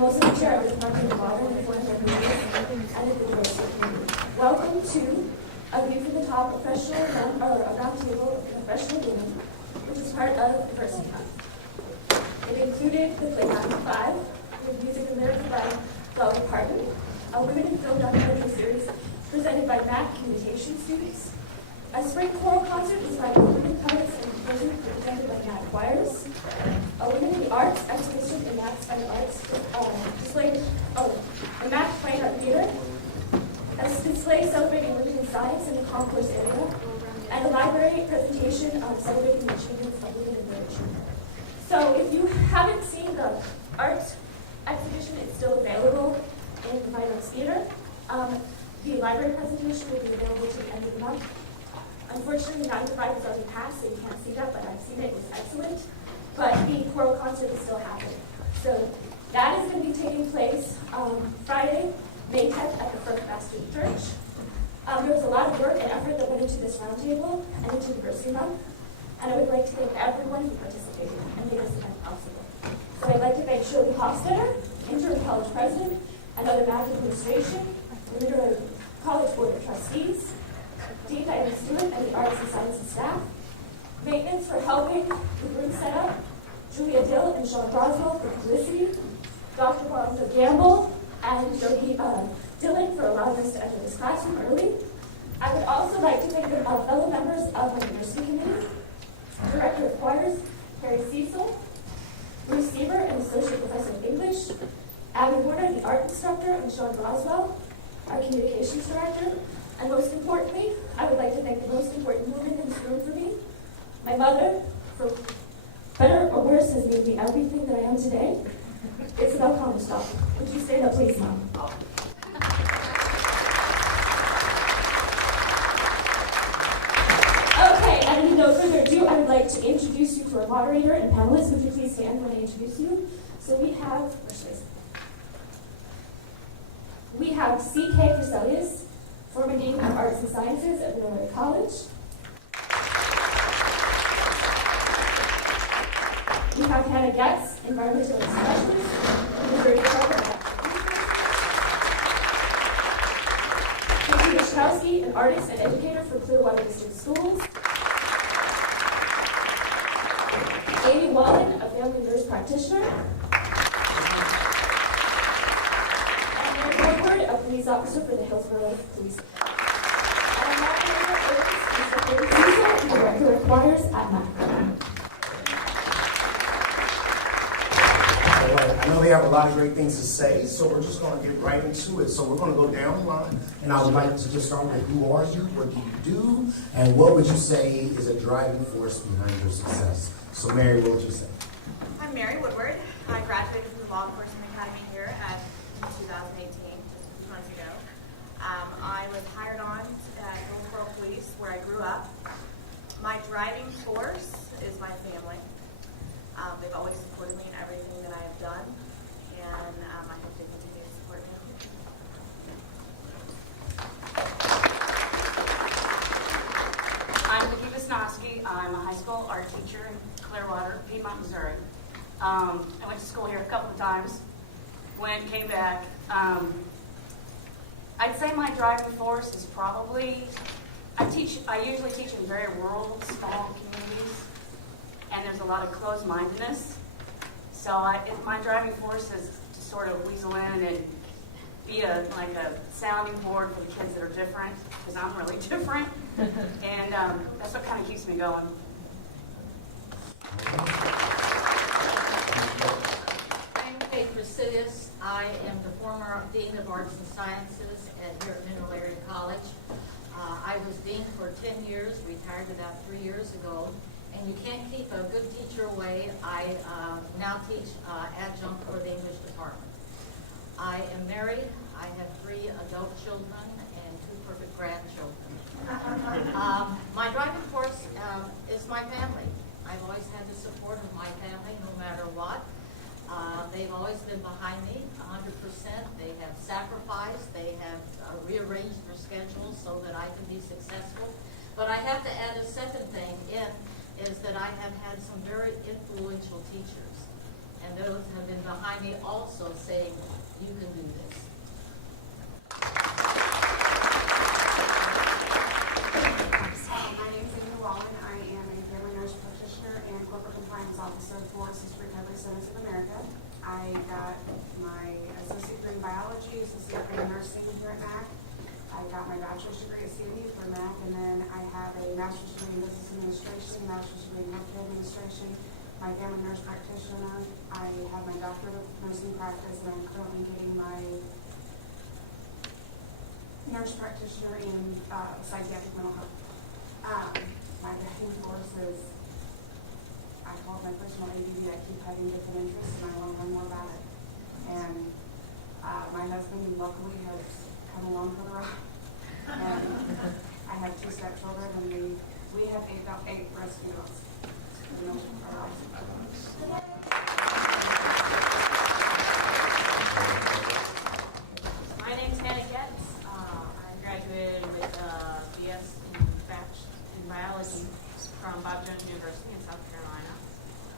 I'm also the chair of the Department of Modern and Foreign Languages and the Diversity Committee. Welcome to a View from the Top professional roundtable of professional women, which is part of Diversity Month. It included the play 95, with music and lyrics by Dolly Parton, a women in film documentary series presented by MAC communication students, a spring choral concert inspired by women poets and composers presented by MAC choirs, a Women in the Arts exhibition in MAC's Fine Arts display, the MAC Fine Art Theater, a display celebrating women in science in the concourse area, and a library presentation celebrating the achievements of women in literature. So if you haven't seen the art exhibition, it's still available in the Fine Arts Theater. The library presentation will be available to the end of the month. Unfortunately, 9 to 5 is already passed, so you can't see that, but I've seen it. It was excellent. But the choral concert is still happening. So that is going to be taking place Friday, May 10th at the First Baptist Church. There was a lot of work and effort that went into this roundtable and into Diversity Month. And I would like to thank everyone who participated and made this event possible. So I'd like to thank Shirley Hofstetter, interim college president, and other MAC administration, the Literary College Board of Trustees, Dean Diane Stewart and the Arts and Sciences staff, maintenance for helping the room set up, Julia Dill and Sean Roswell for publicity, Dr. Wanda Gamble and Yogi Dillon for allowing us to enter this classroom early. I would also like to thank the fellow members of my diversity committee, Director of Choirs, Harry Cecil, Bruce Sieber, an Associate Professor of English, Abby Warner, the art instructor, and Sean Roswell, our communications director. And most importantly, I would like to thank the most important woman in this room for me, my mother, for better or worse, has made me everything that I am today. It's about common stuff. Would you stand up, please, Mom? Okay, and with no further ado, I would like to introduce you to our moderator and panelists. Would you please stand when I introduce you? So we have, C.K. Creselius, former Dean of Arts and Sciences at Literary College. We have Hannah Getz, environmental specialist in the Missouri Department of Katie Yashkowski, an artist and educator for Clearwater District Schools. Amy Wallen, a family nurse practitioner. And Mary Woodward, a police officer for the Hillsborough Police Department. And our moderator is Mr. Harry Cecil, director of choirs at MAC. I know they have a lot of great things to say, so we're just going to get right into it. So we're going to go down the line, and I would like to just start with who are you, what do you do, and what would you say is a driving force behind your success? So Mary, what would you say? I'm Mary Woodward. I graduated from the Law Enforcement Academy here in 2018, just a few months ago. I was hired on at Hillsborough Police, where I grew up. My driving force is my family. They've always supported me in everything that I have done, and I hope they continue to support me. I'm Vicki Wisnowski. I'm a high school art teacher in Clearwater, Piedmont, Missouri. I went to school here a couple of times. Came back. I'd say my driving force is probably, I usually teach in very rural, small communities. And there's a lot of closed-mindedness. So my driving force is to sort of weasel in and be like a sounding board for the kids that are different, because I'm really different. And that's what kind of keeps me going. I'm Kate Creselius. I am the former Dean of Arts and Sciences here at Mineral College. I was Dean for 10 years, retired about 3 years ago. And you can't keep a good teacher away. I now teach adjunct for the English department. I am married. I have 3 adult children and 2 perfect grandchildren. My driving force is my family. I've always had the support of my family no matter what. They've always been behind me 100%. They have sacrificed. They have rearranged their schedules so that I can be successful. But I have to add a second thing is that I have had some very influential teachers, and those have been behind behind me also saying, you can do this. My name is Amy Wallen. I am a family nurse practitioner and corporate compliance officer for Sister Recovery Centers of America. I got my associate degree in biology, associate degree in nursing here at MAC. I got my bachelor's degree at CMU for MAC, and then I have a master's degree in business administration, master's degree in healthcare administration, my family nurse practitioner. I have my doctorate of nursing practice, and I'm currently getting my nurse practitioner in psychiatric mental health. My driving force is, I call it my personal ADD. I keep having different interests, and I want to learn more about it. And my husband, luckily, has come along for the ride. And I have 2 stepchildren, and we have 8 rescue dogs. You know, our lives. My name's Hannah Getz. I graduated with a BS in biology from Bob Jones University in South Carolina.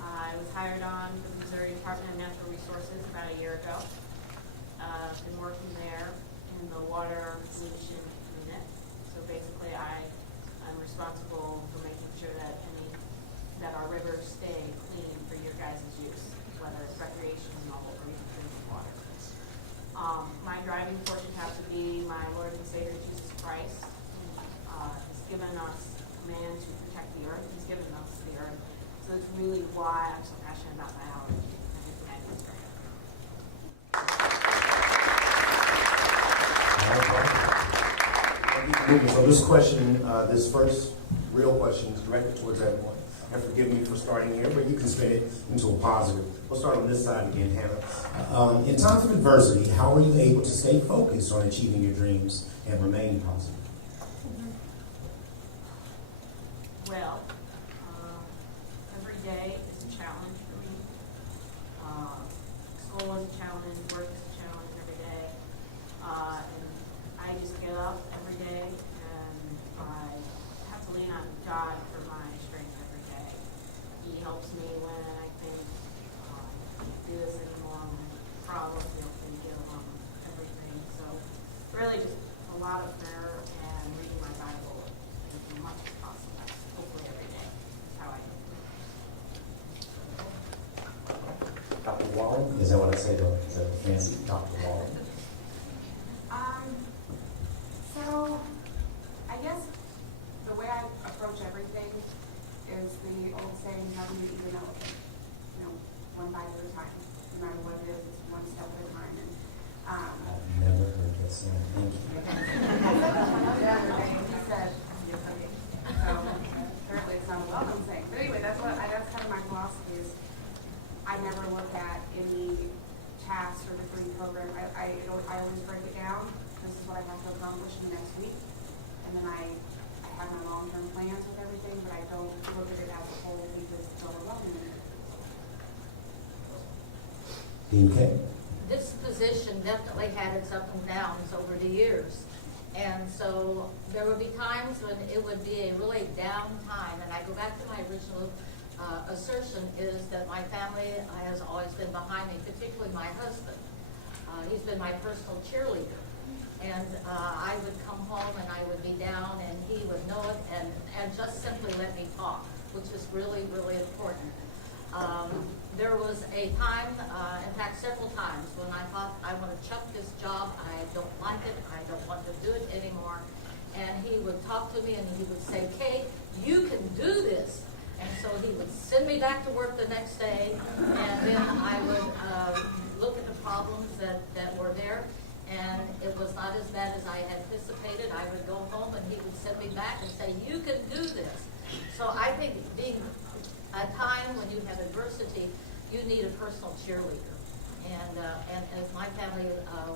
I was hired on for the Missouri Department of Natural Resources about a year ago. Been working there in the water pollution unit. So basically, I'm responsible for making sure that our rivers stay clean for your guys' use, whether it's recreational or even drinking water. My driving force would have to be my Lord and Savior Jesus Christ, who has given us a command to protect the earth. He's given us the earth. So it's really why I'm so passionate about biology and everything I do for it. So this question, this first real question is directed towards everyone. And forgive me for starting here, but you can spin it into a positive. We'll start on this side again, Hannah. In times of adversity, how are you able to stay focused on achieving your dreams and remain positive? Well, every day is a challenge for me. School is a challenge, work is a challenge every day. And I just get up every day and I have to lean on God for my strength every day. He helps me when I think I can't do this anymore, when problems, get along everything. So really just a lot of prayer and reading my Bible as much as possible, hopefully every day. That's how I do it. Dr. Wallen? Is that what I say, though? Is that fancy? Dr. Wallen? So, I guess the way I approach everything is the old saying, how do you eat an elephant? You know, one bite at a time. No matter what it is, it's one step at a time. And I've never heard that saying. Thank you. the other day, he said, you're cooking. So, apparently it's not a welcome thing. But anyway, that's kind of my philosophy is I never look at any task or degree program. I always break it down. This is what I have to accomplish in the next week. And then I have my long-term plans with everything, but I don't look at it as a whole because it's overwhelming. Dean K. This position definitely had its up and downs over the years. And so there would be times when it would be a really down time. And I go back to my original assertion is that my family has always been behind me, particularly my husband. He's been my personal cheerleader. And I would come home and I would be down and he would know it and just simply let me talk, which is really, really important. There was a time, in fact several times, when I thought I want to chuck this job, I don't like it, I don't want to do it anymore. And he would talk to me and he would say, Kate, you can do this. And so he would send me back to work the next day and then I would look at the problems that were there. And it was not as bad as I had anticipated. I would go home and he would send me back and say, you can do this. So I think being a time when you have adversity, you need a personal cheerleader. And as my family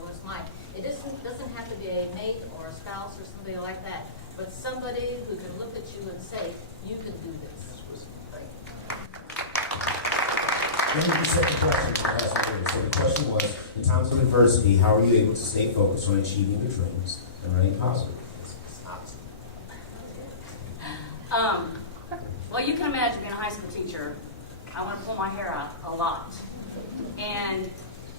was mine. It doesn't have to be a mate or a spouse or somebody like that, but somebody who can look at you and say, you can do this. Let me just take the question. So the question was, in times of adversity, how are you able to stay focused on achieving your dreams and remain positive? Well, you can imagine being a high school teacher, I want to pull my hair out a lot. And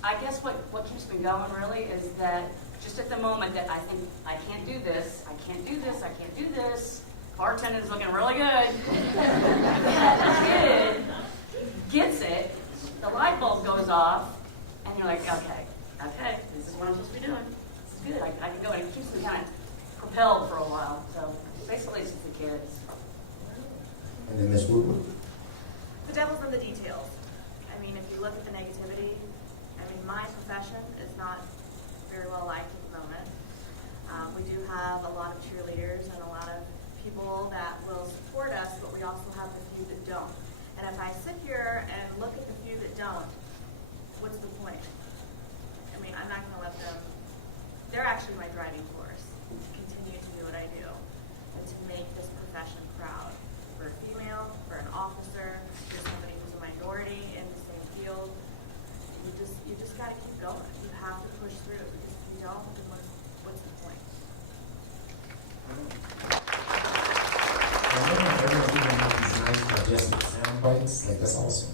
I guess what keeps me going really is that just at the moment that I think I can't do this, I can't do this, I can't do this, bartender's looking really good. That kid gets it, the light bulb goes off, and you're like, okay, this is what I'm supposed to be doing. This is good, I can go, and it keeps me kind of propelled for a while. So basically it's just the kids. And then Ms. Woodward? The devil's in the details. I mean, if you look at the negativity, I mean, my profession is not very well liked at the moment. We do have a lot of cheerleaders and a lot of people that will support us, but we also have the few that don't. And if I sit here and look at the few that don't, what's the point? I mean, I'm not going to let them, they're actually my driving force to continue to do what I do and to make this profession proud. For a female, for an officer, for somebody who's a minority in the same field, you just got to keep going. You have to push through, because if you don't, then what's the point? Everyone giving out these nice digestive sound bites. Like, that's awesome.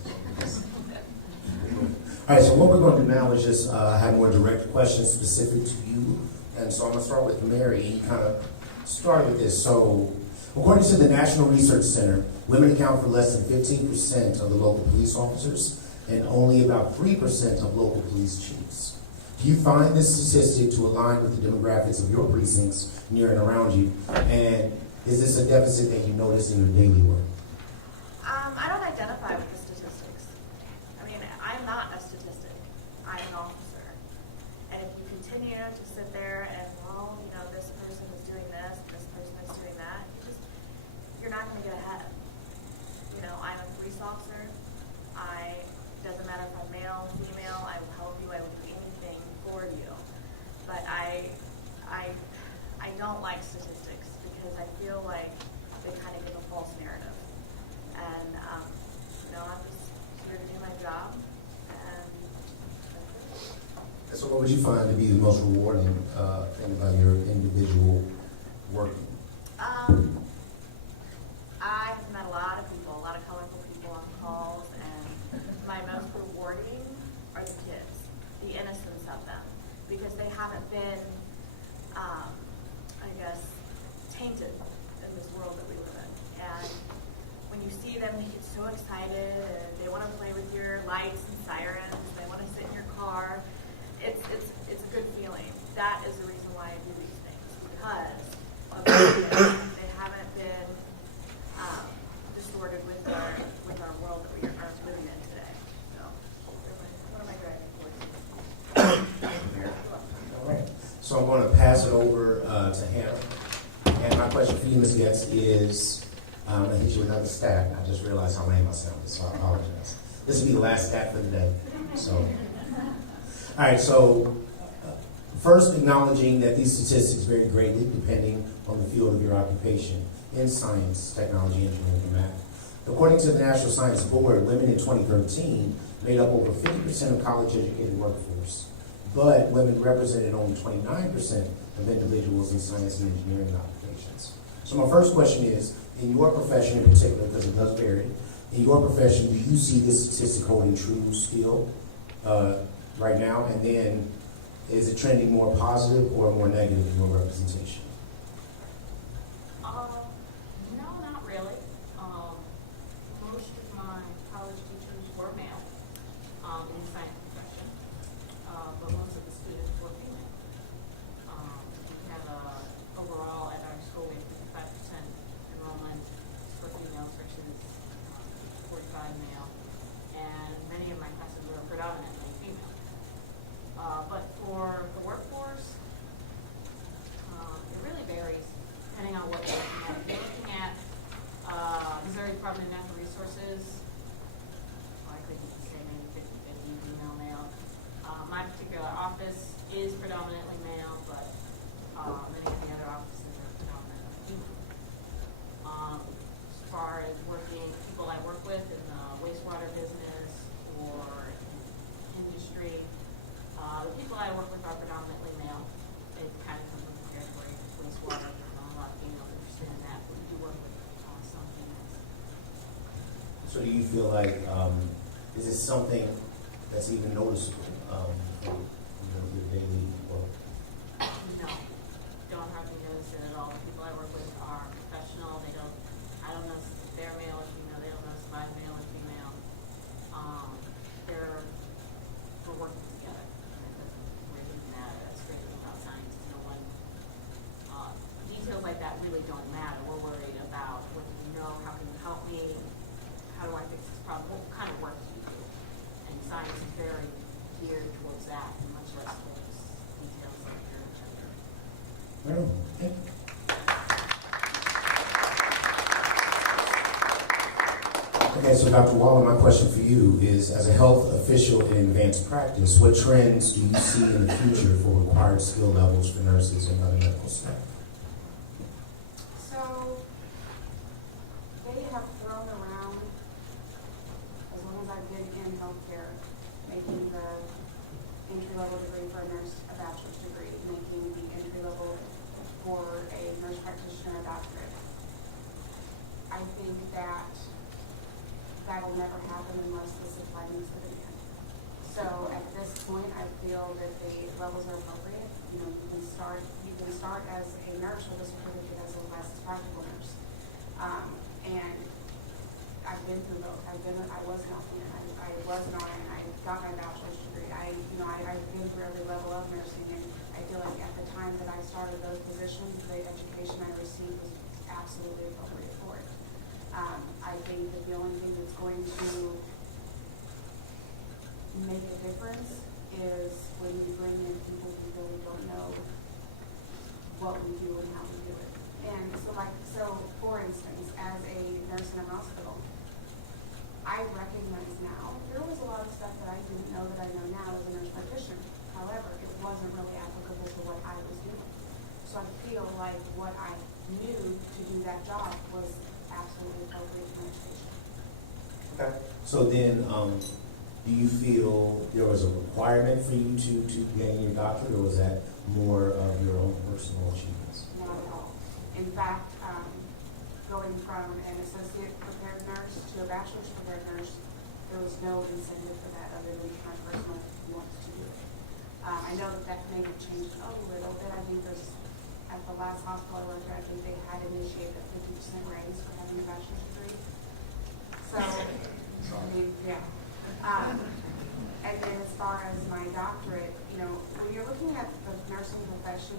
All right, so what we're going to do now is just have more direct questions specific to you. And so I'm going to start with Mary. You kind of started with this. So according to the National Research Center, women account for less than 15% of the local police officers and only about 3% of local police chiefs. Do you find this statistic to align with the demographics of your precincts near and around you? And is this a deficit that you notice in your daily work? I don't identify with the statistics. I mean, I'm not a statistic. I'm an officer. And if you continue to sit there and, well, you know, this person is doing this, this person is doing that, you're not going to get ahead. You know, I'm a police officer. Doesn't matter if I'm male, female, I will help you, I will do anything for you. But I don't like statistics because I feel like they kind of give a false narrative. And, you know, I'm just here to do my job. And So what would you find to be the most rewarding thing about your individual working? I have met a lot of people, a lot of colorful people on calls, and my most rewarding are the kids, the innocence of them, because they haven't been, I guess, tainted in this world that we live in. And when you see them, they get so excited, and they want to play with your lights and sirens, they want to sit in your car. It's a good feeling. That is the reason why I do these things, because of the kids. They haven't been distorted with our world that we are living in today. So, what am I driving for? All right. So I'm going to pass it over to Hannah. And my question for you, Ms. Getz, is I hit you with another stat. I just realized how lame I sounded, so I apologize. This will be the last stat for the day. So, all right. So, first, acknowledging that these statistics vary greatly depending on the field of your occupation in science, technology, engineering, and math. According to the National Science Board, women in 2013 made up over 50% of college-educated workforce, but women represented only 29% of individuals in science and engineering occupations. So my first question is, in your profession in particular, because it does vary, in your profession, do you see this statistic holding true still right now? And then, is it trending more positive or more negative in your representation? No, not really. Most of my college teachers were male in the science profession, but most of the students were female. We had overall at our school we had 55% enrollment for females versus 45 male, and many of my classes were predominantly female. But for the workforce, it really varies depending on what you're looking at. If you're looking at Missouri Department of Natural Resources, I could say maybe 50-50 female, male. My particular office is predominantly male, but many of the other offices are predominantly female. As far as people I work with in the wastewater business or in industry, the people I work with are predominantly male. It kind of comes with the territory, wastewater. A lot of females understand that, but we do work with some females. So do you feel like, is this something that's even noticeable for your daily work? No, don't hardly notice it at all. The people I work with are professional. I don't know if they're male or female. They don't know if I'm male or female. We're working together. We're looking at it. That's great about science. No one, details like that really don't matter. We're worried about what do you know, how can you help me, how do I fix this problem, what kind of work do you do? And science is very geared towards that and much less towards details like your gender. Well, okay. Okay, so Dr. Waller, my question for you is, as a health official in advanced practice, what trends do you see in the future for required skill levels for nurses and other medical staff? So, they have thrown around, as long as I've been in healthcare, making the entry-level degree for a nurse a bachelor's degree, making the entry-level for a nurse practitioner a doctorate. I think that will never happen unless the supply meets the demand. So at this point, I feel that the levels are appropriate. You know, you can start as a nurse with a certificate as a licensed practical nurse. And I've been through both. I was an LPN, I was an RN, I got my bachelor's degree. I've been through every level of nursing, and I feel like at the time that I started those positions, the education I received was absolutely appropriate for it. I think that the only thing that's going to make a difference is when you bring in people who really don't know what we do and how we do it. And so for instance, as a nurse in a hospital, I recognize now there was a lot of stuff that I didn't know that I know now as a nurse practitioner. However, it wasn't really applicable to what I was doing. So I feel like what I knew to do that job was absolutely appropriate for my education. Okay. So then, do you feel there was a requirement for you to gain your doctorate, or was that more of your own personal achievements? Not at all. In fact, going from an associate prepared nurse to a bachelor's prepared nurse, there was no incentive for that other than my personal want to do it. I know that may have changed a little bit. I think at the last hospital I worked at, I think they had initiated a 50% raise for having a bachelor's degree. So, I mean, yeah. And then as far as my doctorate, you know, when you're looking at the nursing profession,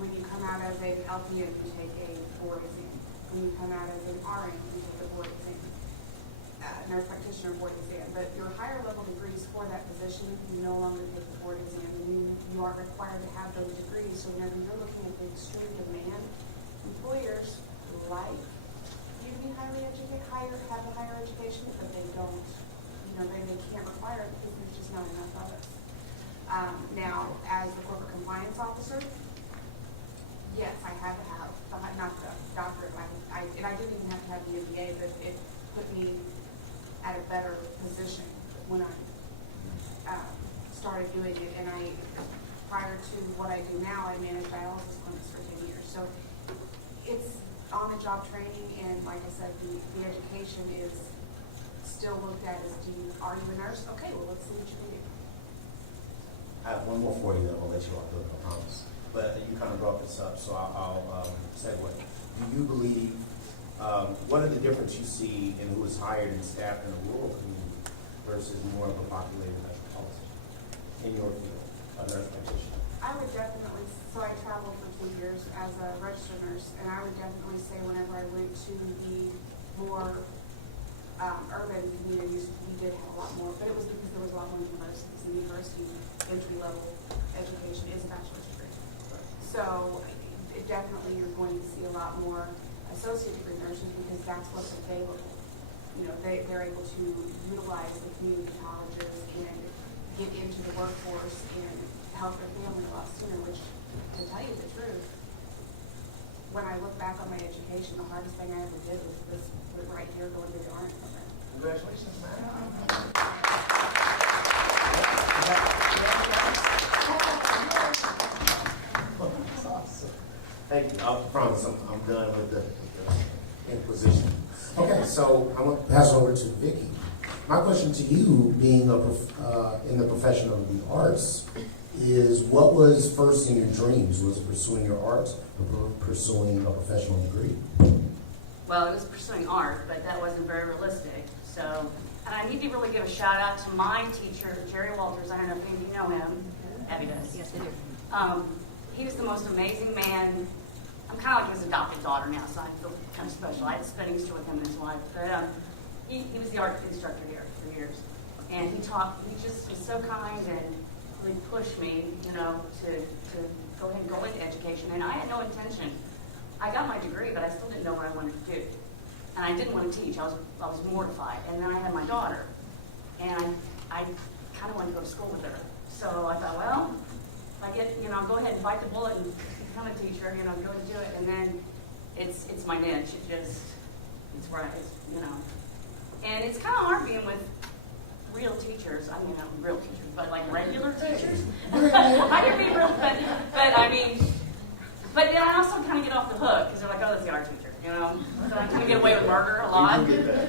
when you come out as an LPN, you take a board exam. When you come out as an RN, you take a board exam. Nurse practitioner board exam. But your higher level degrees for that position, you no longer take the board exam, and you are required to have those degrees. So whenever you're looking at the extreme demand, employers like you to be highly educated, have a higher education, but they don't. They can't require it because there's just not enough of us. Now, as the corporate compliance officer, yes, I had to have, not the doctorate, and I didn't even have to have the MBA, but it put me at a better position when I started doing it. And prior to what I do now, I managed dialysis clinics for 10 years. So it's on-the-job training, and like I said, the education is still looked at as, are you a nurse? Okay, well, let's see what you can do. I have one more for you, then I'll let you off the hook, I promise. But you kind of brought this up, so I'll say what. Do you believe, what are the difference you see in who is hired and staffed in a rural community versus more of a populated metropolitan in your field, a nurse practitioner? I would definitely, so I traveled for 2 years as a registered nurse, and I would definitely say whenever I went to the more urban communities, we did have a lot more, but it was because there was a lot more universities, and university entry-level education is a bachelor's degree. Right. So definitely you're going to see a lot more associate degree nurses because that's what's available. They're able to utilize the community colleges and get into the workforce and help their family a lot sooner, which, to tell you the truth, when I look back on my education, the hardest thing I ever did was right here going to the RN program. Congratulations, man. That's awesome. Thank you. I promise I'm done with the inquisition. Okay, so I'm going to pass over to Vicki. My question to you, being in the profession of the arts, is what was first in your dreams? Was it pursuing your arts or pursuing a professional degree? Well, it was pursuing art, but that wasn't very realistic. So, and I need to really give a shout out to my teacher, Jerry Walters. I don't know if any of you know him. Abby does. Yes, I do. He was the most amazing man. I'm kind of like his adopted daughter now, so I feel kind of special. I had spent Easter with him in his life. But he was the art instructor here for years. And he just was so kind and really pushed me, you know, to go ahead and go into education. And I had no intention. I got my degree, but I still didn't know what I wanted to do. And I didn't want to teach. I was mortified. And then I had my daughter. And I kind of wanted to go to school with her. So I thought, well, if I get, you know, go ahead and bite the bullet and become a teacher, you know, go and do it. And then it's my niche. It's where you know. And it's kind of hard being with real teachers. I mean, not real teachers, but like regular teachers. I can be real, but I mean, but then I also kind of get off the hook because they're like, oh, that's the art teacher, you know. So I kind of get away with murder a lot.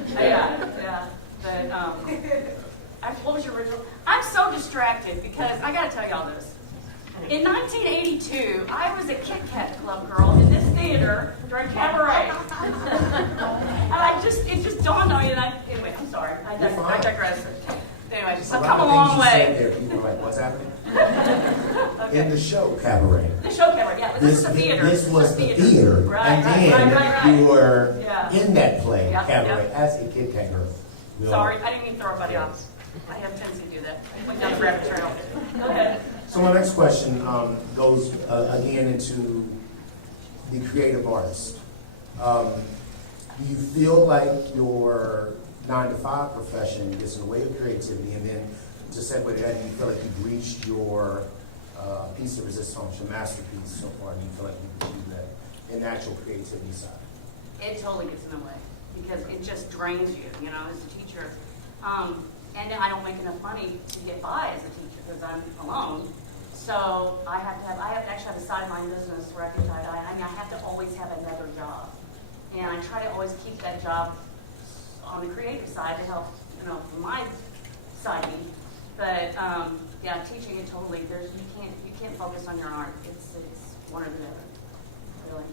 Yeah. But what was your original? I'm so distracted because I got to tell y'all this. In 1982, I was a Kit Kat Club girl in this theater during cabaret. And it just dawned on me, anyway, I'm sorry, I digress. Anyway, I've come a long way. People are like, what's happening? Okay. In the show Cabaret. The show cabaret, yeah, but this is the theater. This was the theater. Right, and then right. you were in that play, Yep, Cabaret, yep. as a Kit Kat girl. Sorry, I didn't mean to throw everybody off. I have a tendency to do that. I went down the rabbit trail. Go ahead. So my next question goes again into the creative artist. Do you feel like your 9-to-5 profession gets in the way of creativity, and then to segue to that, do you feel like you've reached your piece de resistance, your masterpiece so far? Do you feel like you've achieved that in the actual creativity side? It totally gets in the way because it just drains you, you know, as a teacher. And then I don't make enough money to get by as a teacher because I'm alone. So I actually have a sideline business where I do tie-dye. I mean, I have to always have another job. And I try to always keep that job on the creative side to help, you know, my side. But yeah, teaching it totally. You can't focus on your art. It's one or the other. Really.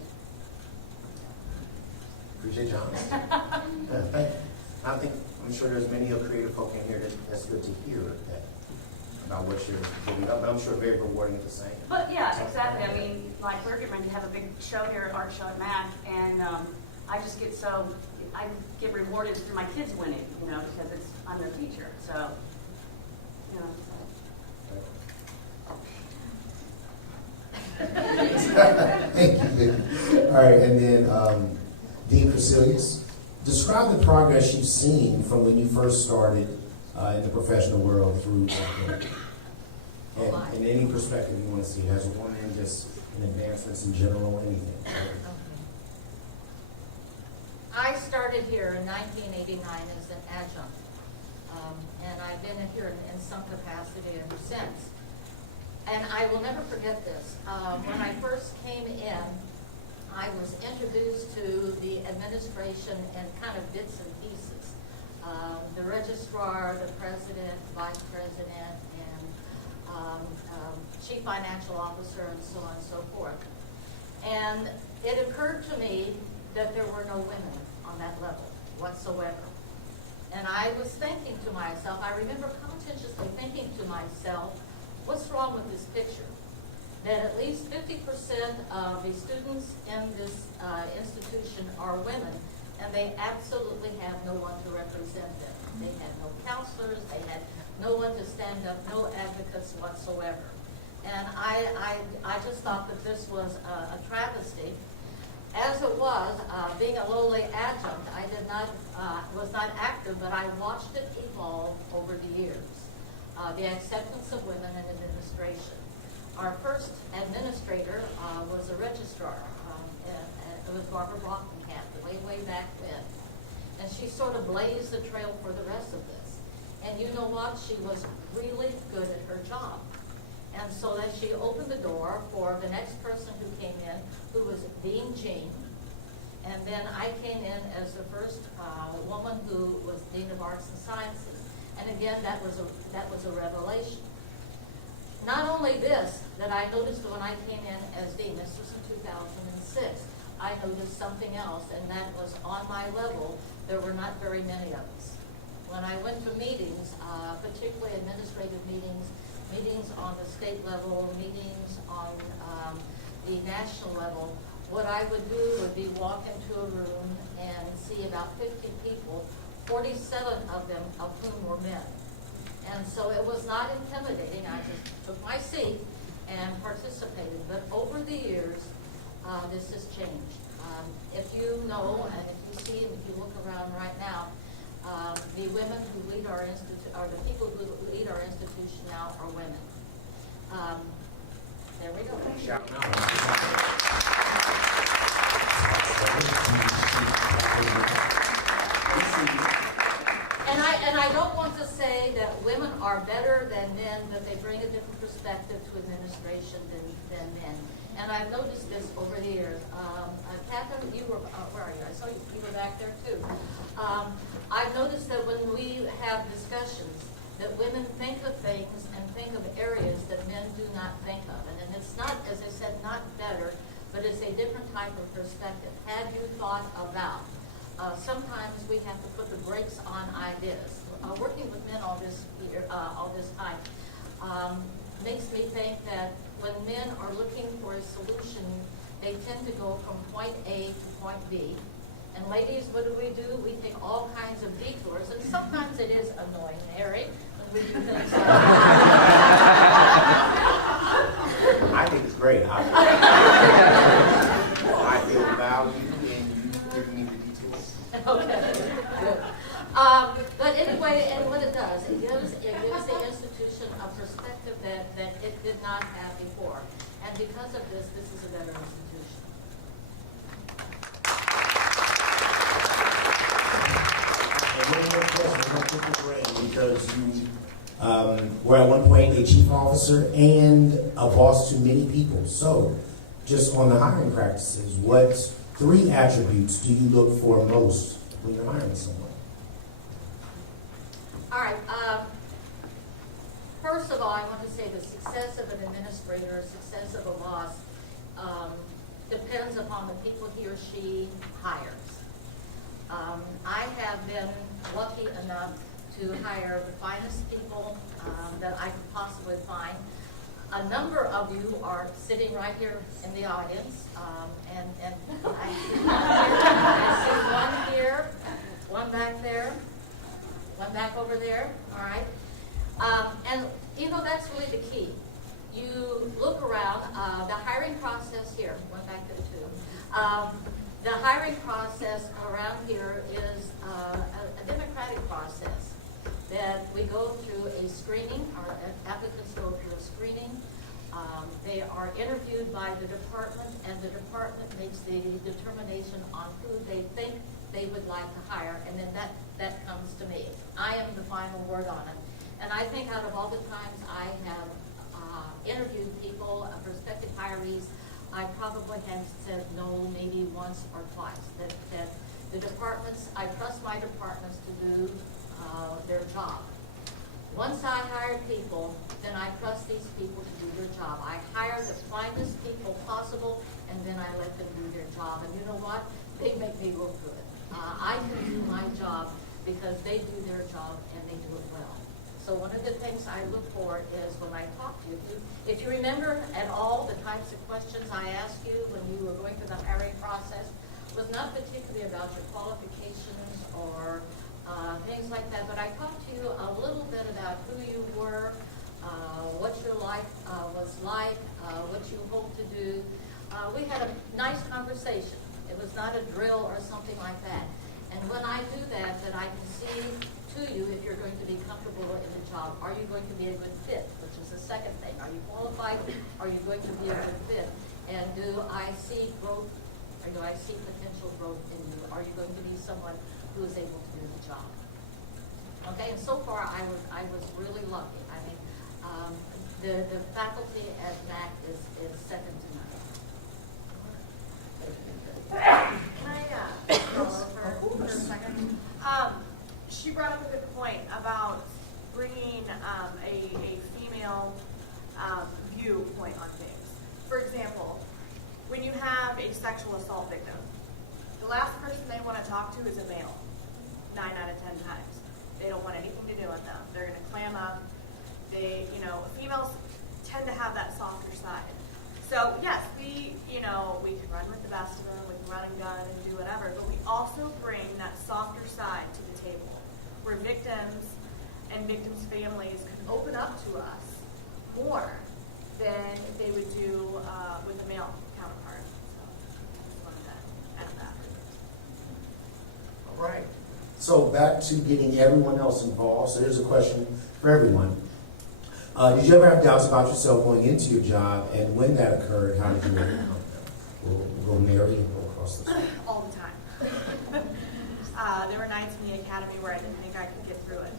Appreciate your honesty. I'm sure there's many creative folk in here that's good to hear that about what you're giving up. But I'm sure very rewarding at the same. But yeah, exactly. I mean, like we're getting ready to have a big show here, art show at MAC, and I get rewarded through my kids winning, you know, because I'm their teacher. So, you know. Thank you, Vicky. All right, and then Dean Crecilius, describe the progress you've seen from when you first started in the professional world through and any perspective you want to see as a woman, just in advancements in general, anything. I started here in 1989 as an adjunct, and I've been here in some capacity ever since. And I will never forget this. When I first came in, I was introduced to the administration in kind of bits and pieces. The registrar, the president, vice president, and chief financial officer, and so on and so forth. And it occurred to me that there were no women on that level whatsoever. And I was thinking to myself, I remember conscientiously thinking to myself, what's wrong with this picture? That at least 50% of the students in this institution are women, and they absolutely have no one to represent them. They had no counselors, they had no one to stand up, no advocates whatsoever. And I just thought that this was a travesty. As it was, being a lowly adjunct, I was not active, but I watched it evolve over the years. The acceptance of women in administration. Our first administrator was a registrar. It was Barbara Brockenkamp, way back when. And she sort of blazed the trail for the rest of this. And you know what? She was really good at her job. And so that she opened the door for the next person who came in, who was Dean Jean. And then I came in as the first woman who was Dean of Arts and Sciences. And again, that was a revelation. Not only this, that I noticed when I came in as dean, this was in 2006, I noticed something else, and that was on my level, there were not very many of us. When I went to meetings, particularly administrative meetings, meetings on the state level, meetings on the national level, what I would do would be walk into a room and see about 50 people, 47 of them of whom were men. And so it was not intimidating. I just took my seat and participated. But over the years, this has changed. If you know, and if you see, and if you look around right now, the women who lead our institute, or the people who lead our institution now, are women. There we go. Shout And I don't want to say that women are better than men, that they bring a different perspective to administration than men. And I've noticed this over the years. Catherine, you were, where are you? I saw you were back there too. I've noticed that when we have discussions, that women think of things and think of areas that men do not think of. And it's not, as I said, not better, but it's a different type of perspective. Have you thought about? Sometimes we have to put the brakes on ideas. Working with men all this time makes me think that when men are looking for a solution, they tend to go from point A to point B. And ladies, what do? We take all kinds of detours, and sometimes it is annoying, Harry, when we do things like I think it's great. I feel valued and you giving me the details. Okay, good. But anyway, and what it does, it gives the institution a perspective that it did not have before. And because of this is a better institution. And one more question, one quick brain, because you were at one point a chief officer and a boss to many people. So, just on the hiring practices, what 3 attributes do you look for most when you're hiring someone? All right. First of all, I want to say the success of an administrator, success of a boss, depends upon the people he or she hires. I have been lucky enough to hire the finest people that I could possibly find. A number of you are sitting right here in the audience, and I see one here, one back there, one back over there, all right? And, you know, that's really the key. You look around, the hiring process here, one back there too. The hiring process around here is a democratic process that we go through a screening. Our applicants go through a screening. They are interviewed by the department, and the department makes the determination on who they think they would like to hire, and then that comes to me. I am the final word on it. And I think out of all the times I have interviewed people, prospective hirees, I probably have said no maybe once or twice. That the departments, I trust my departments to do their job. Once I hire people, then I trust these people to do their job. I hire the finest people possible, and then I let them do their job. And you know what? They make me look good. I can do my job because they do their job and they do it well. So one of the things I look for is when I talk to you, if you remember at all the types of questions I asked you when you were going through the hiring process, was not particularly about your qualifications or things like that, but I talked to you a little bit about who you were, what your life was like, what you hope to do. We had a nice conversation. It was not a drill or something like that. And when I do that, then I can see to you if you're going to be comfortable in the job. Are you going to be a good fit, which is the second thing. Are you qualified? Are you going to be a good fit? And do I see growth, or do I see potential growth in you? Are you going to be someone who is able to do the job? Okay, and so far I was really lucky. I mean, the faculty at MAC is second to none. Can I follow her for a second? She brought up a good point about bringing a female viewpoint on things. For example, when you have a sexual assault victim, the last person they want to talk to is a male, 9 out of 10 times. They don't want anything to do with them. They're going to clam up. Females tend to have that softer side. So yes, we can run with the best of them, we can run and gun and do whatever, but we also bring that softer side to the table, where victims and victims' families can open up to us more than if they would do with a male counterpart. So I just wanted to add that. All right. So back to getting everyone else involved. So here's a question for everyone. Did you ever have doubts about yourself going into your job, and when that occurred, how did you overcome them? We'll Mary and go across the street. All the time. There were nights in the academy where I didn't think I could get through it.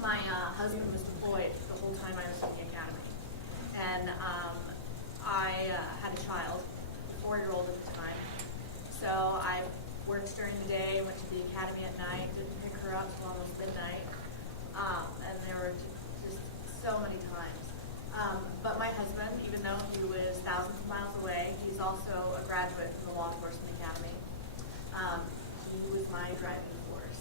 My husband was deployed the whole time I was in the academy. And I had a child, a 4-year-old at the time. So I worked during the day, went to the academy at night, didn't pick her up until almost midnight. And there were just so many times. But my husband, even though he was thousands of miles away, he's also a graduate from the Law Enforcement Academy. He was my driving force.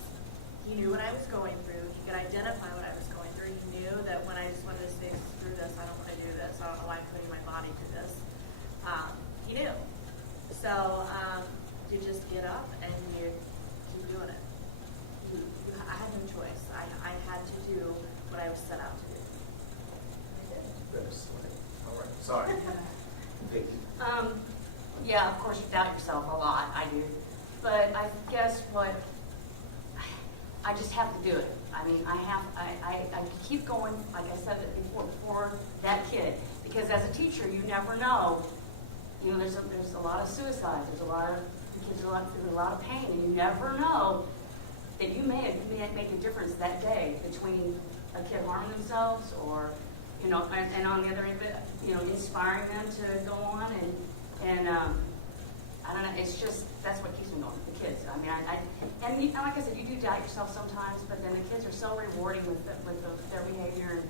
He knew what I was going through. He could identify what I was going through. He knew that when I just wanted to say, screw this, I don't want to do this, I don't know why I'm putting my body through this. He knew. So you just get up and you keep doing it. I had no choice. I had to do what I was set out to do. All right. Sorry. Thank you. Yeah, of course you doubt yourself a lot. I do. But I guess I just have to do it. I mean, I keep going, like I said before that kid, because as a teacher, you never know. There's a lot of suicide. There's a lot of kids are through a lot of pain, and you never know that you may make a difference that day between a kid harming themselves, or and on the other end, inspiring them to go on and I don't know. It's just that's what keeps me going. The kids. I mean, and like I said, you do doubt yourself sometimes, but then the kids are so rewarding with their behavior.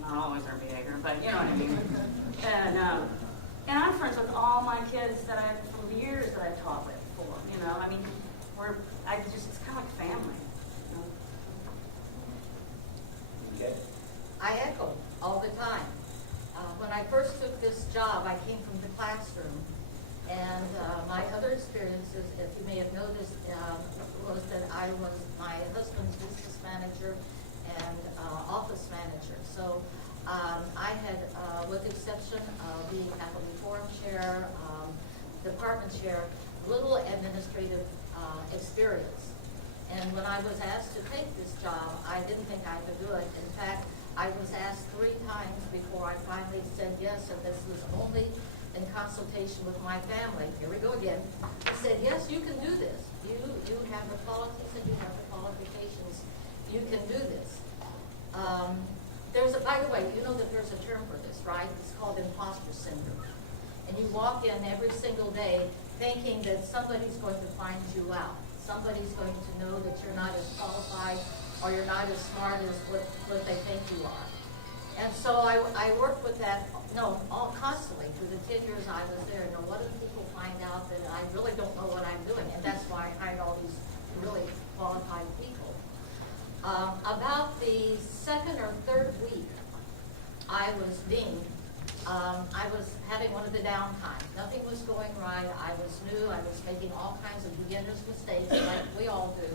Not always their behavior, but you know what I mean. And I'm friends with all my kids that from the years that I've taught with before. I mean, it's kind of like family. Okay. I echo all the time. When I first took this job, I came from the classroom, and my other experiences, as you may have noticed, was that I was my husband's business manager and office manager. So I had, with the exception of being faculty forum chair, department chair, little administrative experience. And when I was asked to take this job, I didn't think I could do it. In fact, I was asked 3 times before I finally said yes, and this was only in consultation with my family. Here we go again. He said, yes, you can do this. You have the qualities and you have the qualifications. You can do this. By the way, you know that there's a term for this, right? It's called imposter syndrome. And you walk in every single day thinking that somebody's going to find you out. Somebody's going to know that you're not as qualified or you're not as smart as what they think you are. And so I worked with that, constantly through the 10 years I was there. What do people find out that I really don't know what I'm doing? And that's why I hired all these really qualified people. About the 2nd or 3rd week, I was dean. I was having one of the downtimes. Nothing was going right. I was new. I was making all kinds of beginner's mistakes, like we all do.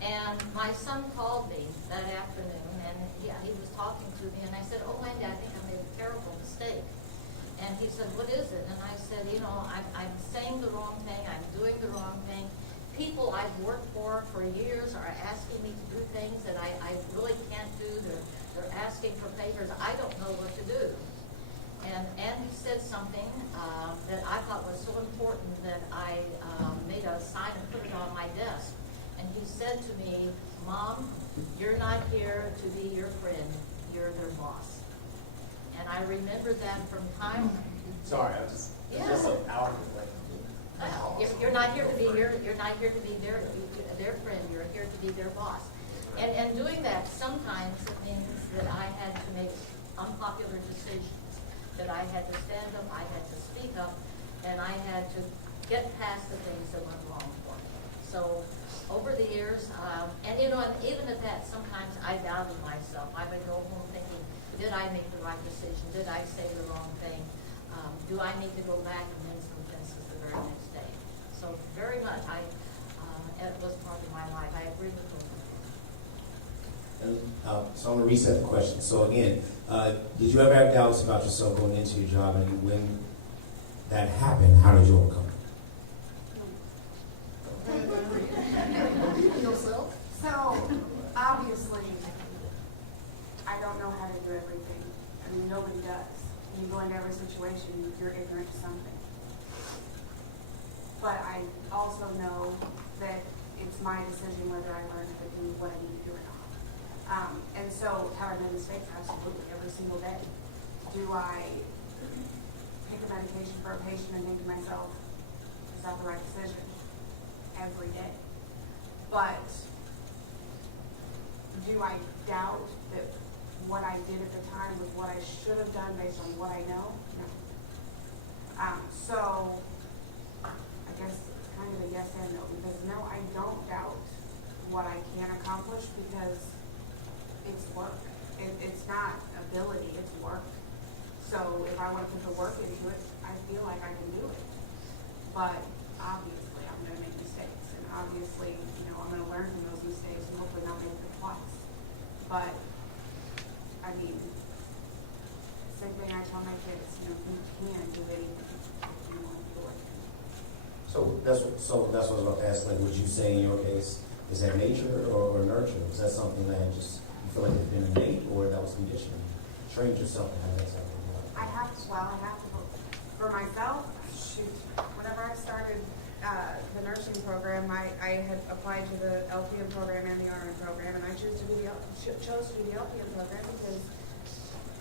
And my son called me that afternoon, and he was talking to me, and I said, "Oh, Wendy, I think I made a terrible mistake." And he said, "What is it?" And I said, I'm saying the wrong thing. I'm doing the wrong thing. People I've worked for years are asking me to do things that I really can't do. They're asking for favors. I don't know what to do. And he said something that I thought was so important that I made a sign and put it on my desk. And he said to me, "Mom, you're not here to be your friend. You're their boss." And I remember that from time. Sorry, I just so powerful. You're not here to be their friend. You're here to be their boss. And doing that, sometimes it means that I had to make unpopular decisions, that I had to stand up, I had to speak up, and I had to get past the things that went wrong for me. So over the years, and even at that, sometimes I doubted myself. I would go home thinking, did I make the right decision? Did I say the wrong thing? Do I need to go back and make some fences the very next day? So very much, it was part of my life. I agree with both of you. So I'm going to reset the question. So again, did you ever have doubts about yourself going into your job, and when that happened, how did you overcome it? So, obviously, I don't know how to do everything. I mean, nobody does. You go into every situation, you're ignorant to something. But I also know that it's my decision whether I learn how to do what I need to do or not. And so, have I made mistakes? Absolutely, every single day. Do I pick a medication for a patient and think to myself, is that the right decision? Every day. But do I doubt that what I did at the time was what I should have done based on what I know? No. So I guess it's kind of a yes and no, because no, I don't doubt what I can accomplish, because it's work. It's not ability, it's work. So if I want to put the work into it, I feel like I can do it. But obviously I'm going to make mistakes, and obviously, I'm going to learn from those mistakes and hopefully not make them twice. But I mean, same thing I tell my kids, you can do anything if you want to do it. So that's what I was about to ask. Like, would you say in your case, is that nature or nurture? Is that something that just you feel like it's been innate, or that was conditioned? Trained yourself to have that type of life? I have to vote. For myself, shoot, whenever I started the nursing program, I had applied to the LPN program and the RN program, and I chose to do the LPN program because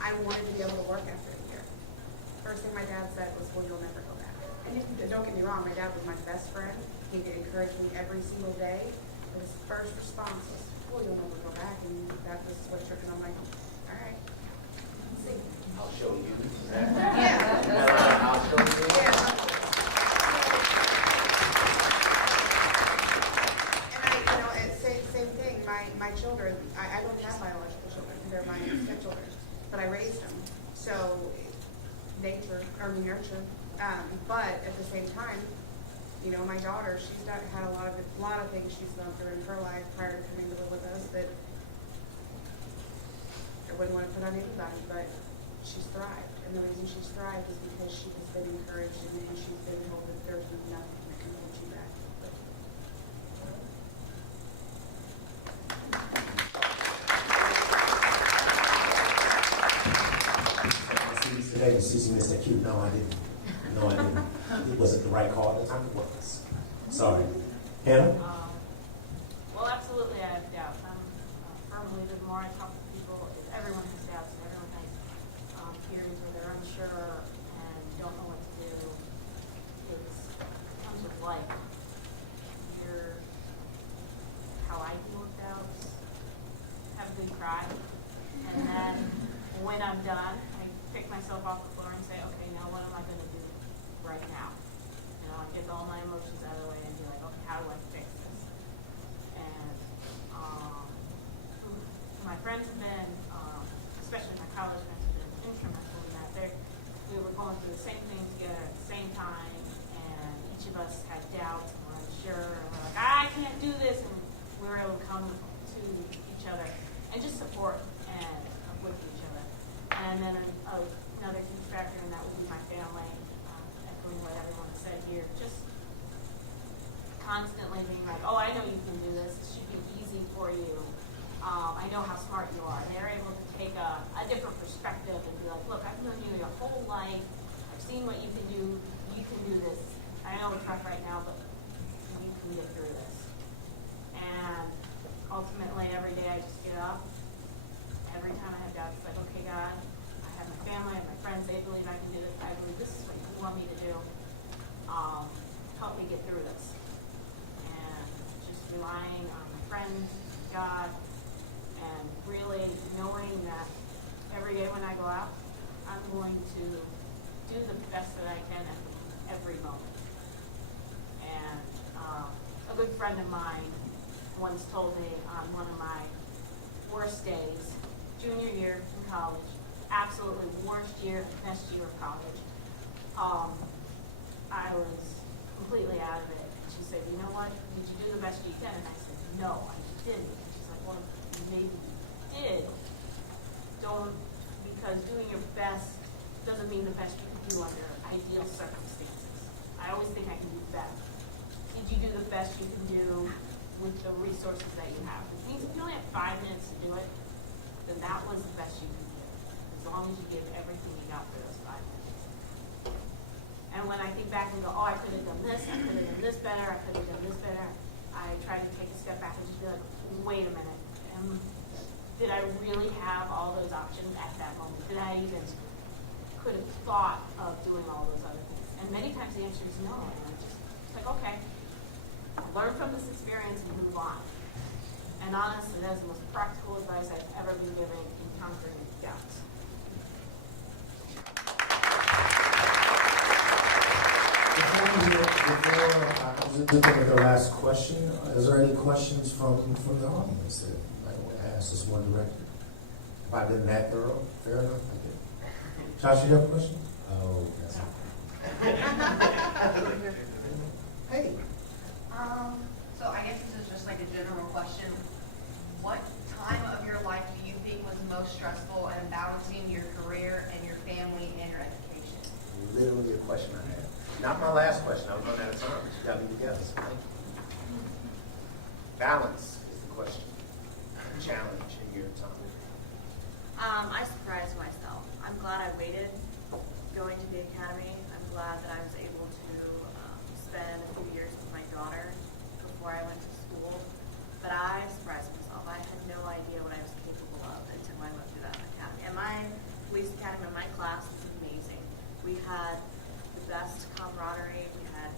I wanted to be able to work after a year. First thing my dad said was, well, you'll never go back. And don't get me wrong, my dad was my best friend. He could encourage me every single day. But his first response was, well, you'll never go back, and that was sweatshirt, and I'm like, all right. Let's see. I'll show you. Yeah. I'll show you. Yeah. Same thing. My children, I don't have biological children; they're my stepchildren, but I raised them. So, nurture. But at the same time, my daughter, she's had a lot of things she's gone through in her life prior to coming to live with us that I wouldn't want to put on anybody, but she's thrived. And the reason she's thrived is because she has been encouraged and she's been told that there's nothing that can hold you back. Today, you see, Mr. Cute. No, I didn't. It wasn't the right call at the time. It was. Sorry. Hannah? Well, absolutely, I have doubts. I'm a firm believer the more I talk to people, everyone has doubts, and everyone has periods where they're unsure and don't know what to do. It comes with life. How I deal with doubts, have a good cry, and then when I'm done, I pick myself off the floor and say, okay, now what am I going to do right now? Get all my emotions out of the way and be like, okay, how do I fix this? And my friends have been, especially my college friends, have been instrumental in that. We were going through the same thing together at the same time, and each of us had doubts and were unsure, and we're like, I can't do this, and we were able to come to each other and just support and uplift each other. And then another huge factor in that would be my family, echoing what everyone said here, just constantly being like, oh, I know you can do this. It should be easy for you. I know how smart you are. And they're able to take a different perspective and be like, look, I've known you your whole life. I've seen what you can do. You can do this. I know it's rough right now, but you can get through this. And ultimately, every day I just get up. Every time I have doubts, it's like, okay, God, I have my family, I have my friends. They believe I can do this. I believe this is what you want me to do. Help me get through this. And just relying on my friends, God, and really knowing that every day when I go out, I'm going to do the best that I can at every moment. And a good friend of mine once told me on one of my worst days, junior year in college, absolutely worst year, best year of college, I was completely out of it. And she said, you know what, did you do the best you can? And I said, no, I didn't. And she's like, well, maybe you did. Don't, because doing your best doesn't mean the best you can do under ideal circumstances. I always think I can do better. Did you do the best you can do with the resources that you have? Which means if you only have 5 minutes to do it, then that was the best you can do. As long as you give everything you got for those 5 minutes. And when I think back and go, oh, I could have done this, I could have done this better, I could have done this better, I try to take a step back and just be like, wait a minute. Did I really have all those options at that moment? Did I even could have thought of doing all those other things? And many times the answer is no. And I'm just like, okay, learn from this experience and move on. And honestly, that is the most practical advice I've ever been given in conquering doubts. Before I was just looking at the last question, is there any questions from the audience that I want to ask this one director? Have I been that thorough? Fair enough? I did. Josh, you have a question? Oh, that's Hey. So I guess this is just like a general question. What time of your life do you think was most stressful in balancing your career and your family and your education? Literally a question I had. Not my last question. I was running out of time. You got me together. So thank you. Balance is the question. Challenge in your time. I surprised myself. I'm glad I waited going to the academy. I'm glad that I was able to spend a few years with my daughter before I went to school. But I surprised myself. I had no idea what I was capable of until I went through that academy. And my police academy, my class was amazing. We had the best camaraderie. We had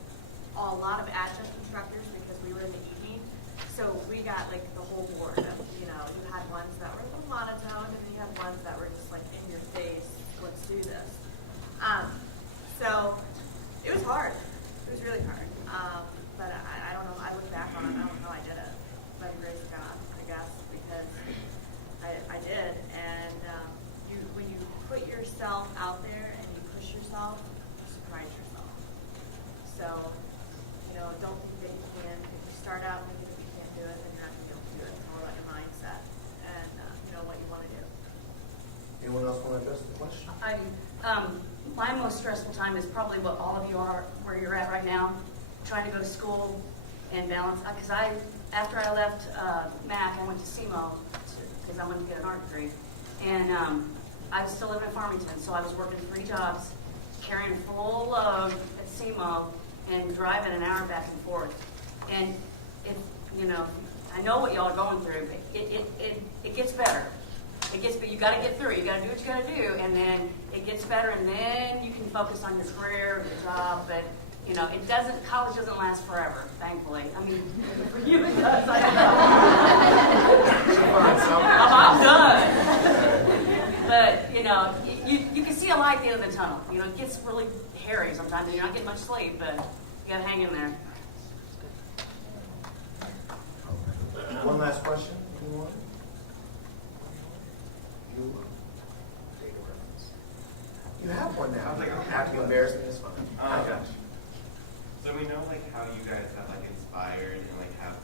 a lot of adjunct instructors because we were in the evening. So we got like the whole board of, you had ones that were a little monotone and then you had ones that were just like in your face, let's do this. So it was hard. It was really hard. But I don't know, I look back on it, I don't know how I did it. By the grace of God, I guess, because I did. And when you put yourself out there and you push yourself, you surprise yourself. So, don't think that you can. If you start out thinking that you can't do it, then you're not going to be able to do it. It's all about your mindset and what you want to do. Anyone else want to address the question? My most stressful time is probably what all of you are, where you're at right now, trying to go to school and balance. Because after I left Mac, I went to SEMO because I wanted to get an art degree. And I was still living in Farmington, so I was working 3 jobs, carrying full load at SEMO, and driving an hour back and forth. And I know what y'all are going through, but it gets better. You got to get through. You got to do what you got to do, and then it gets better, and then you can focus on your career, your job. But it doesn't. College doesn't last forever, thankfully. I mean, for you it does. I know. I'm done. But you can see a light at the end of the tunnel. It gets really hairy sometimes, and you're not getting much sleep, but you got to hang in there. One last question. Anyone? Data reference. You have one now. Have to embarrass me, it's fine. I got you. So we know how you guys have inspired and have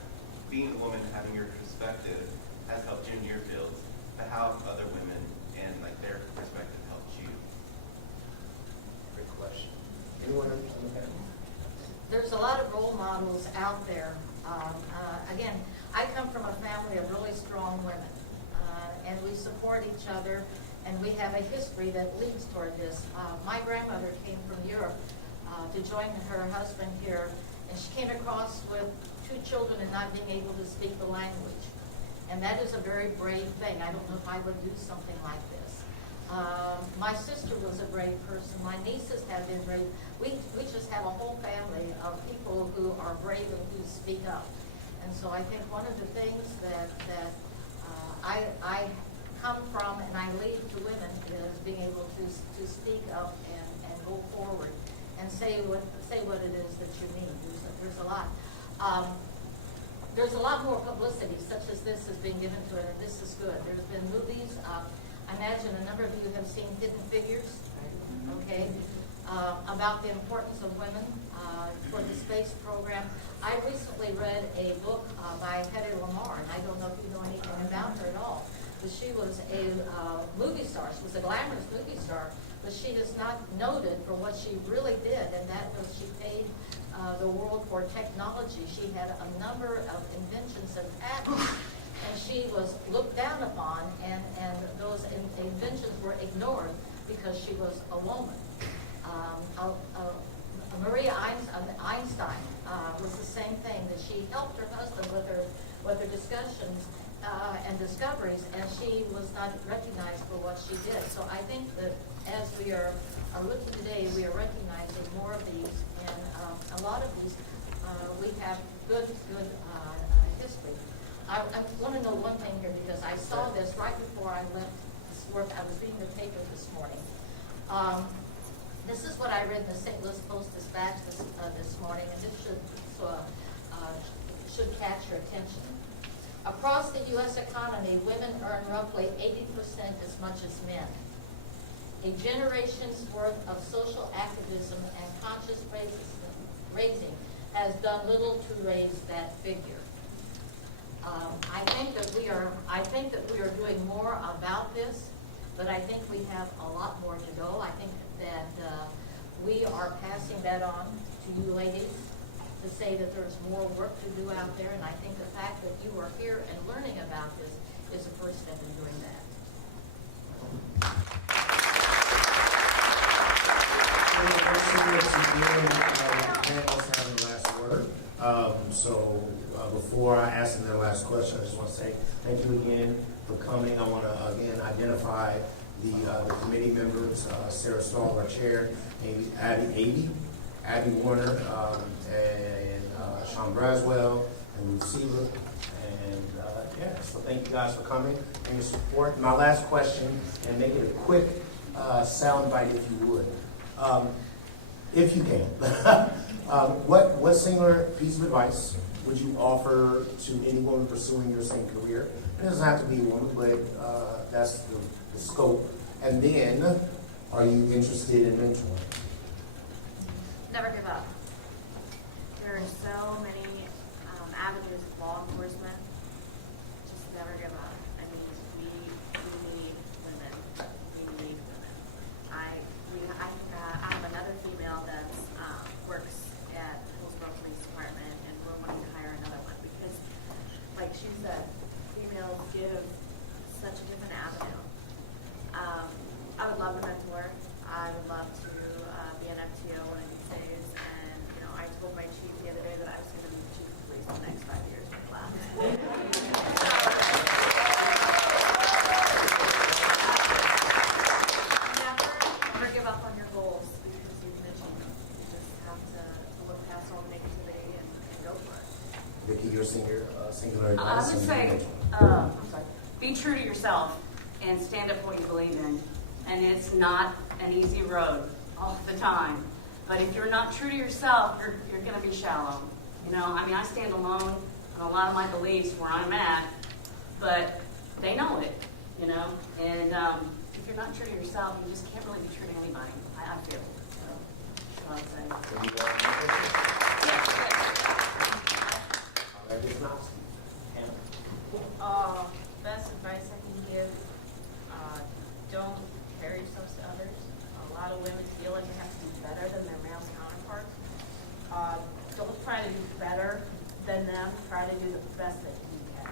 being a woman, having your perspective has helped you in your fields, but how have other women and their perspective helped you? Great question. Anyone on the panel? There's a lot of role models out there. Again, I come from a family of really strong women, and we support each other, and we have a history that leads toward this. My grandmother came from Europe to join her husband here, and she came across with 2 children and not being able to speak the language. And that is a very brave thing. I don't know if I would do something like this. My sister was a brave person. My nieces have been brave. We just have a whole family of people who are brave and who speak up. And so I think one of the things that I come from and I lead to women is being able to speak up and go forward and say what it is that you need. There's a lot. There's a lot more publicity such as this is being given to it, and this is good. There's been movies. I imagine a number of you have seen Hidden Figures, okay, about the importance of women for the space program. I recently read a book by Hedy Lamarr, and I don't know if you know anything about her at all, but she was a movie star. She was a glamorous movie star, but she is not noted for what she really did, and that was she paid the world for technology. She had a number of inventions and patents, and she was looked down upon, and those inventions were ignored because she was a woman. Maria Einstein was the same thing, that she helped her husband with her discussions and discoveries, and she was not recognized for what she did. So I think that as we are looking today, we are recognizing more of these, and a lot of these we have good history. I want to know one thing here, because I saw this right before I left this work. I was reading the paper this morning. This is what I read in the St. Louis Post-Dispatch this morning, and this should catch your attention. Across the U.S. economy, women earn roughly 80% as much as men. A generation's worth of social activism and conscious raising has done little to raise that figure. I think that we are doing more about this, but I think we have a lot more to go. I think that we are passing that on to you ladies to say that there's more work to do out there, and I think the fact that you are here and learning about this is the first step in doing that. Having the last word. Before I ask them their last question, I just want to say thank you again for coming. I want to again identify the committee members: Sarah Stahl, our chair, Abby Warner, and Sean Braswell, and Ruth Seaver. And so thank you guys for coming and your support. My last question, and make it a quick soundbite if you would. If you can, what singular piece of advice would you offer to any woman pursuing your same career? It doesn't have to be a woman, but that's the scope. And then, are you interested in mentoring? Never give up. There are so many avenues of law enforcement. Just never give up. I mean, we need women. We need women. I have another female that works at Hillsborough Police Department, and we're wanting to hire another one because, like she said, females give such a different avenue. I would love to mentor. I would love to be an FTO one of these days. And I told my chief the other day that I was going to be the chief of police the next 5 years when I left. Never give up on your goals because you've mentioned them. You just have to look past all the negativity and go for it. Vicki, your singular I advice. would say, be true to yourself and stand up for what you believe in. And it's not an easy road all the time. But if you're not true to yourself, you're going to be shallow. I stand alone on a lot of my beliefs where I'm at, but they know it, And if you're not true to yourself, you just can't really be true to anybody. I feel. So, that's what Yes. Best advice I can give, don't compare yourselves to others. A lot of women feel like they have to be better than their male counterparts. Don't try to do better than them. Try to do the best that you can.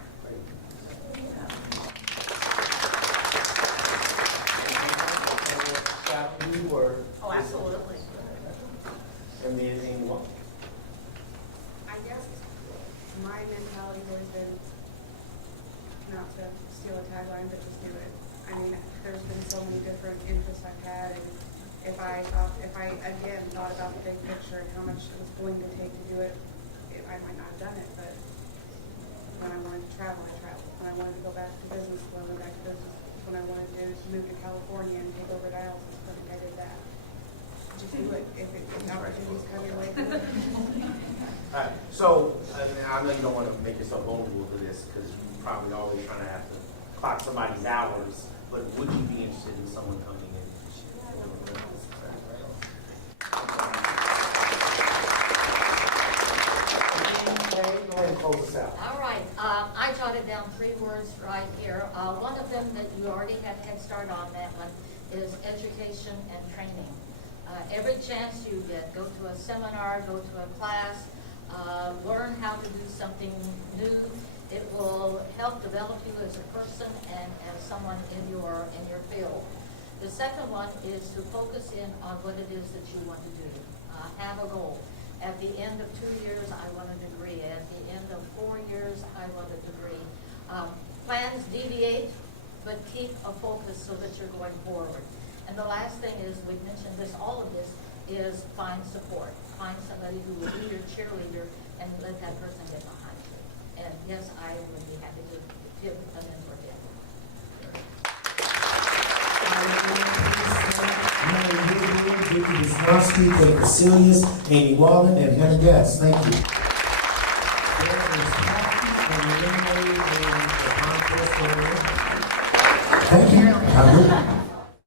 Oh, absolutely. And then anything more? I guess my mentality's always been not to steal a tagline, but just do it. I mean, there's been so many different interests I've had, and if I again thought about the big picture and how much it was going to take to do it, I might not have done it, but When I wanted to travel, I traveled. When I wanted to go back to business school, I went back to business school. When I wanted to move to California and take over dialysis clinic, I did that. Just do it if opportunities come your way. All right, so I know you don't want to make yourself vulnerable to this because you're probably always trying to have to clock somebody's hours, but would you be interested in someone coming in? Go ahead and close us out. All right, I jotted down 3 words right here. One of them that you already had head start on, that one, is education and training. Every chance you get, go to a seminar, go to a class, learn how to do something new. It will help develop you as a person and as someone in your field. The second one is to focus in on what it is that you want to do. Have a goal. At the end of 2 years, I want a degree. At the end of 4 years, I want a degree. Plans deviate, but keep a focus so that you're going forward. And the last thing is, we've mentioned this, all of this, is find support. Find somebody who will be your cheerleader and let that person get behind you. And yes, I would be happy to give a mentor gift. Vicki Wisnowski, Kate Vasilius, Amy Wallen, and Hannah Guest. Thank you. There is Kathy from the Lemonade and the Concourse. Thank you.